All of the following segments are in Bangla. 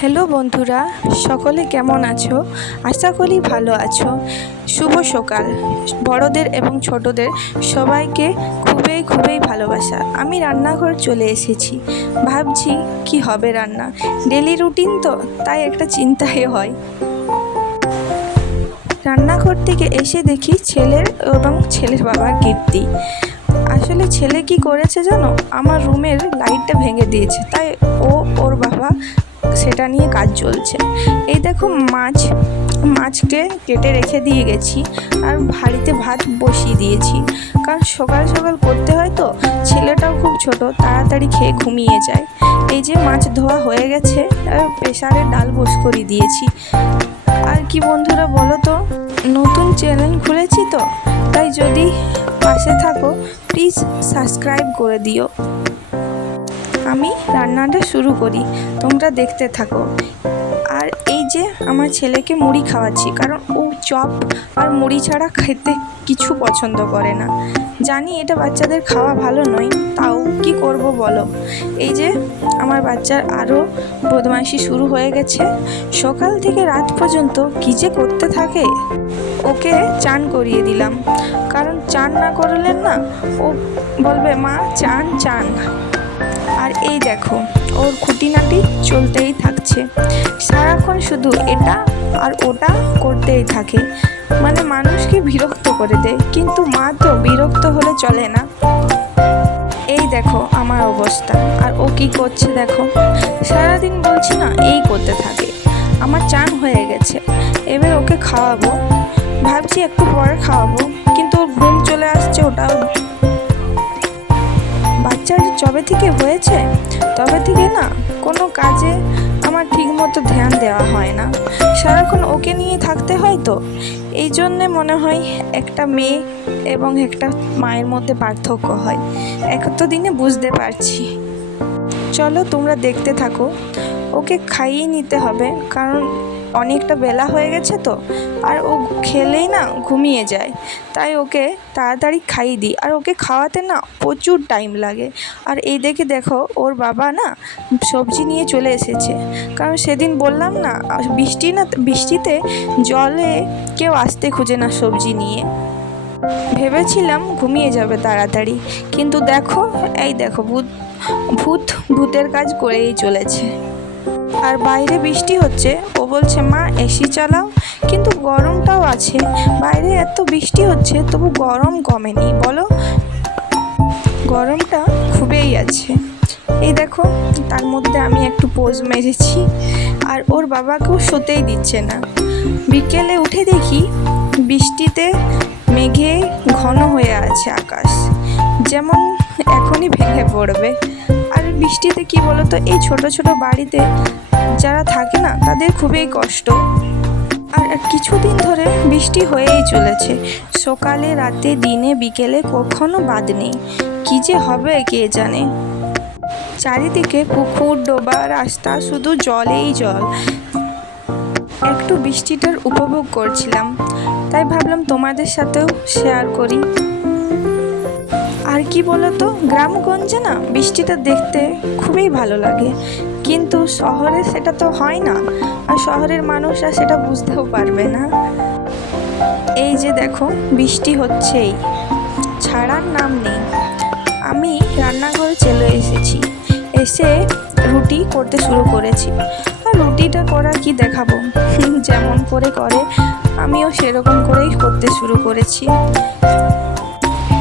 হ্যালো বন্ধুরা, সকলে কেমন আছো? আশা করি ভালো আছো। শুভ সকাল। বড়দের এবং ছোটদের সবাইকে খুবই ভালোবাসা। আমি রান্নাঘর চলে এসেছি। ভাবছি কি হবে রান্না। ডেলি রুটিন তো, তাই একটা চিন্তাই হয়। রান্নাঘর থেকে এসে দেখি ছেলের এবং ছেলের বাবার কীর্তি। আসলে ছেলে কি করেছে জানো, আমার রুমের লাইটটা ভেঙে দিয়েছে, তাই ওর বাবা সেটা নিয়ে কাজ চলছে। এই দেখো মাছকে কেটে রেখে দিয়ে গেছি, আর হাঁড়িতে ভাত বসিয়ে দিয়েছি, কারণ সকাল সকাল করতে হয় তো। ছেলেটাও খুব ছোট, তাড়াতাড়ি খেয়ে ঘুমিয়ে যায়। এই যে মাছ ধোয়া হয়ে গেছে, আর প্রেসারে ডাল করে দিয়েছি। আর কি বন্ধুরা বলো তো, নতুন চ্যানেল খুলেছি তো, তাই যদি পাশে থাকো প্লিজ সাবস্ক্রাইব করে দিও। আমি রান্নাটা শুরু করি, তোমরা দেখতে থাকো। আর এই যে আমার ছেলেকে মুড়ি খাওয়াচ্ছি, কারণ ও চপ আর মুড়ি ছাড়া খেতে কিছু পছন্দ করে না। জানি এটা বাচ্চাদের খাওয়া ভালো নয়, তাও কি করব বলো। এই যে আমার বাচ্চার আরও বদমাইশি শুরু হয়ে গেছে। সকাল থেকে রাত পর্যন্ত কী যে করতে থাকে। ওকে চান করিয়ে দিলাম, কারণ চান না করলে না ও বলবে মা চান চান। আর এই দেখো ওর খুঁটিনাটি চলতেই থাকছে, সারাক্ষণ শুধু এটা আর ওটা করতেই থাকে, মানে মানুষকে বিরক্ত করে দেয়। কিন্তু মা তো বিরক্ত হলে চলে না। এই দেখো আমার অবস্থা, আর ও কি করছে দেখো। সারাদিন বলছি না এই করতে থাকে। আমার চান হয়ে গেছে, এবার ওকে খাওয়াবো। ভাবছি একটু পরে খাওয়াবো, কিন্তু ওর ঘুম চলে আসছে। ওটাও বাচ্চার যবে থেকে হয়েছে তবে থেকে না কোনো কাজে আমার ঠিকমতো ধ্যান দেওয়া হয় না। সারাক্ষণ ওকে নিয়ে থাকতে হয় তো, এই জন্যে মনে হয় একটা মেয়ে এবং একটা মায়ের মধ্যে পার্থক্য হয়। তো দিনে বুঝতে পারছি। চলো তোমরা দেখতে থাকো। ওকে খাইয়ে নিতে হবে, কারণ অনেকটা বেলা হয়ে গেছে তো, আর ও খেলেই না ঘুমিয়ে যায়। তাই ওকে তাড়াতাড়ি খাইয়ে দিই, আর ওকে খাওয়াতে না প্রচুর টাইম লাগে। আর এই দেখো ওর বাবা না সবজি নিয়ে চলে এসেছে, কারণ সেদিন বললাম না বৃষ্টিতে জলে কেউ আসতে খুঁজে না সবজি নিয়ে। ভেবেছিলাম ঘুমিয়ে যাবে তাড়াতাড়ি, কিন্তু দেখো এই দেখো ভূতের কাজ করেই চলেছে। আর বাইরে বৃষ্টি হচ্ছে, ও বলছে মা এসি চালাও, কিন্তু গরমটাও আছে। বাইরে এত বৃষ্টি হচ্ছে তবু গরম কমেনি বলো, গরমটা খুবই আছে। এই দেখো তার মধ্যে আমি একটু পোজ মেরেছি, আর ওর বাবাকেও শোতেই দিচ্ছে না। বিকেলে উঠে দেখি বৃষ্টিতে মেঘে ঘন হয়ে আছে আকাশ, যেমন এখনই ভেঙে পড়বে। আর বৃষ্টিতে কি বলতো, এই ছোট ছোট বাড়িতে যারা থাকে না তাদের খুবই কষ্ট। আর কিছুদিন ধরে বৃষ্টি হয়েই চলেছে, সকালে রাতে দিনে বিকেলে, কখনো বাদ নেই। কি যে হবে কে জানে। চারিদিকে পুকুর ডোবা, রাস্তা শুধু জলেই জল। একটু বৃষ্টিটার উপভোগ করছিলাম, তাই ভাবলাম তোমাদের সাথেও শেয়ার করি। আর কি বলতো, গ্রামগঞ্জে না বৃষ্টিটা দেখতে খুবই ভালো লাগে, কিন্তু শহরে সেটা তো হয় না, আর শহরের মানুষরা সেটা বুঝতেও পারবে না। এই যে দেখো বৃষ্টি হচ্ছেই, ছাড়ার নাম নেই। আমি রান্নাঘরে চলে এসেছি, এসে রুটি করতে শুরু করেছি। আর রুটিটা করা কি দেখাবো, যেমন করে আমিও সেরকম করেই করতে শুরু করেছি।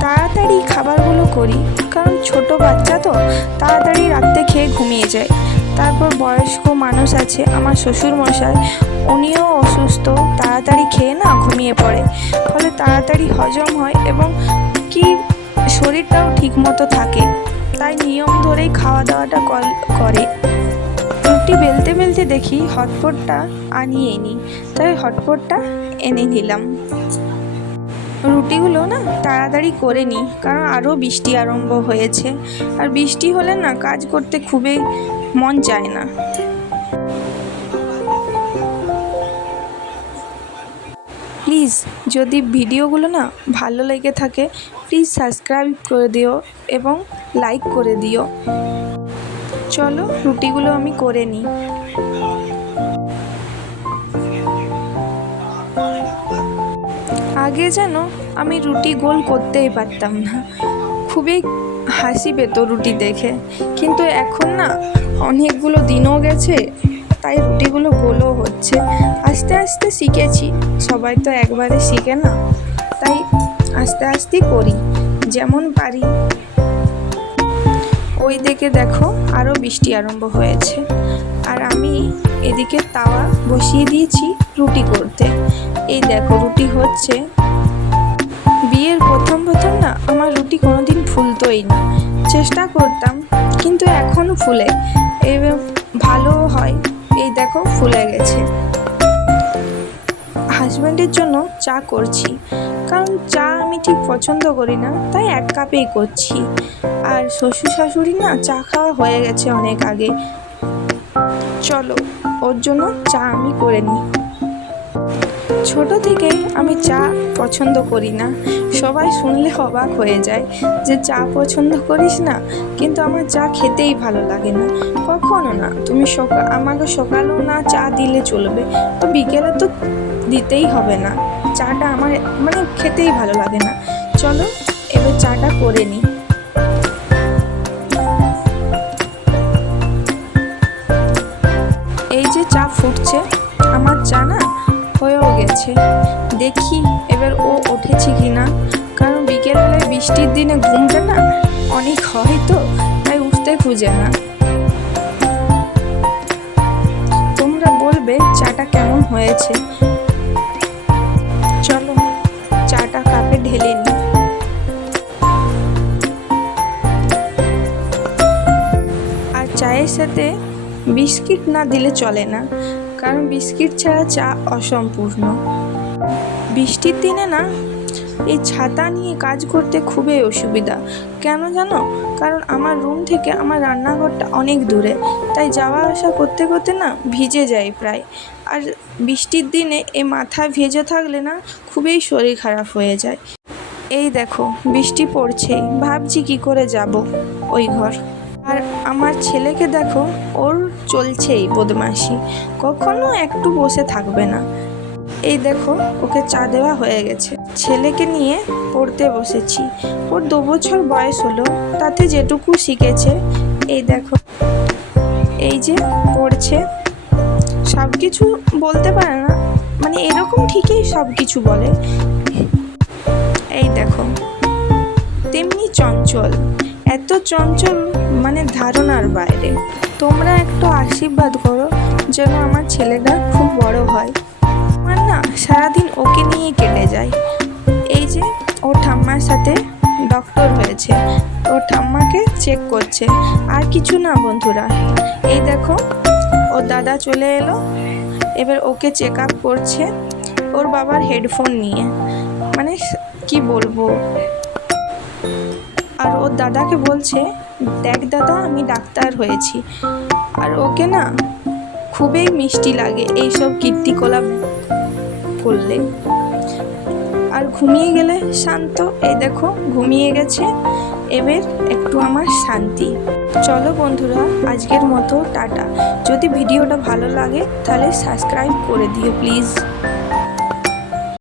তাড়াতাড়ি খাবারগুলো করি, কারণ ছোট বাচ্চা তো তাড়াতাড়ি রাত্রে খেয়ে ঘুমিয়ে যায়। তারপর বয়স্ক মানুষ আছে, আমার শ্বশুর মশাই, উনিও অসুস্থ, তাড়াতাড়ি খেয়ে না ঘুমিয়ে পড়ে, ফলে তাড়াতাড়ি হজম হয় এবং কি শরীরটাও ঠিকমতো থাকে। তাই নিয়ম ধরেই খাওয়া দাওয়াটা করে। রুটি বেলতে দেখি হটপটটা আনিয়ে নিই, তাই হটপটটা এনে নিলাম। রুটিগুলো না তাড়াতাড়ি করে নিই, কারণ আরও বৃষ্টি আরম্ভ হয়েছে, আর বৃষ্টি হলে না কাজ করতে খুবই মন চায় না। প্লিজ যদি ভিডিওগুলো না ভালো লেগে থাকে প্লিজ সাবস্ক্রাইব করে দিও এবং লাইক করে দিও। চলো রুটিগুলো আমি করে নিই। আগে যেন আমি রুটি গোল করতেই পারতাম না, খুবই হাসি পেত রুটি দেখে, কিন্তু এখন না অনেকগুলো দিনও গেছে, তাই রুটিগুলো গোলও হচ্ছে। আস্তে আস্তে শিখেছি, সবাই তো একবারে শিখে না, তাই আস্তে আস্তে করি যেমন পারি। ওই দিকে দেখো আরও বৃষ্টি আরম্ভ হয়েছে, আর আমি এদিকে তাওয়া বসিয়ে দিয়েছি রুটি করতে। এই দেখো রুটি হচ্ছে। বিয়ের প্রথম না আমার রুটি কোনোদিন ফুলতোই না, চেষ্টা করতাম কিন্তু এখনও ফুলে, ভালো হয়। এই দেখো ফুলে গেছে। হাজব্যান্ডের জন্য চা করছি, কারণ চা আমি ঠিক পছন্দ করি না, তাই 1 কাপেই করছি। আর শ্বশুর শাশুড়ি না চা খাওয়া হয়ে গেছে অনেক আগে, চলো ওর জন্য চা আমি করে নিই। ছোট থেকেই আমি চা পছন্দ করি না, সবাই শুনলে অবাক হয়ে যায় যে চা পছন্দ করিস না, কিন্তু আমার চা খেতেই ভালো লাগে না, কখনো না। তুমি আমাকে সকালেও না চা দিলে চলবে, তো বিকেলে তো দিতেই হবে না। চাটা আমার মানে খেতেই ভালো লাগে না। চলো এবার চাটা করে নিই। এই যে চা ফুটছে, আমার চা না হয়েও গেছে। দেখি এবার ও উঠেছে কি না, কারণ বিকেলবেলায় বৃষ্টির দিনে ঘুমটা না অনেক হয়, তো তাই উঠতে খুঁজে না। তোমরা বলবে চাটা কেমন হয়েছে। চলো চাটা কাপে ঢেলে নিই। আর চায়ের সাথে বিস্কিট না দিলে চলে না, কারণ বিস্কিট ছাড়া চা অসম্পূর্ণ। বৃষ্টির দিনে না এই ছাতা নিয়ে কাজ করতে খুবই অসুবিধা। কেন জানো? কারণ আমার রুম থেকে আমার রান্নাঘরটা অনেক দূরে, তাই যাওয়া আসা করতে করতে না ভিজে যায় প্রায়। আর বৃষ্টির দিনে এ মাথা ভেজে থাকলে না খুবই শরীর খারাপ হয়ে যায়। এই দেখো বৃষ্টি পড়ছেই, ভাবছি কি করে যাব ওই ঘর। আর আমার ছেলেকে দেখো, ওর চলছেই বদমাশি, কখনো একটু বসে থাকবে না। এই দেখো ওকে চা দেওয়া হয়ে গেছে। ছেলেকে নিয়ে পড়তে বসেছি। ওর 2 বছর বয়স হলো, তাতে যেটুকু শিখেছে এই দেখো, এই যে পড়ছে। সব কিছু বলতে পারে না, মানে এরকম ঠিকই সব কিছু বলে। এই দেখো তেমনি চঞ্চল, এত চঞ্চল মানে ধারণার বাইরে। তোমরা একটু আশীর্বাদ করো যেন আমার ছেলেটা খুব বড় হয়। আমার না সারাদিন ওকে নিয়ে কেটে যায়। এই যে ওর ঠাম্মার সাথে ডক্টর হয়েছে, ওর ঠাম্মাকে চেক করছে, আর কিছু না বন্ধুরা। এই দেখো ওর দাদা চলে এলো, এবার ওকে চেক আপ করছে ওর বাবার হেডফোন নিয়ে, মানে কি বলবো। আর ওর দাদাকে বলছে, দেখ দাদা আমি ডাক্তার হয়েছি। আর ওকে না খুবই মিষ্টি লাগে এইসব কীর্তিকলাপ করলে। আর ঘুমিয়ে গেলে শান্ত। এই দেখো ঘুমিয়ে গেছে, এবার একটু আমার শান্তি। চলো বন্ধুরা আজকের মতো টাটা। যদি ভিডিওটা ভালো লাগে তাহলে সাবস্ক্রাইব করে দিও প্লিজ।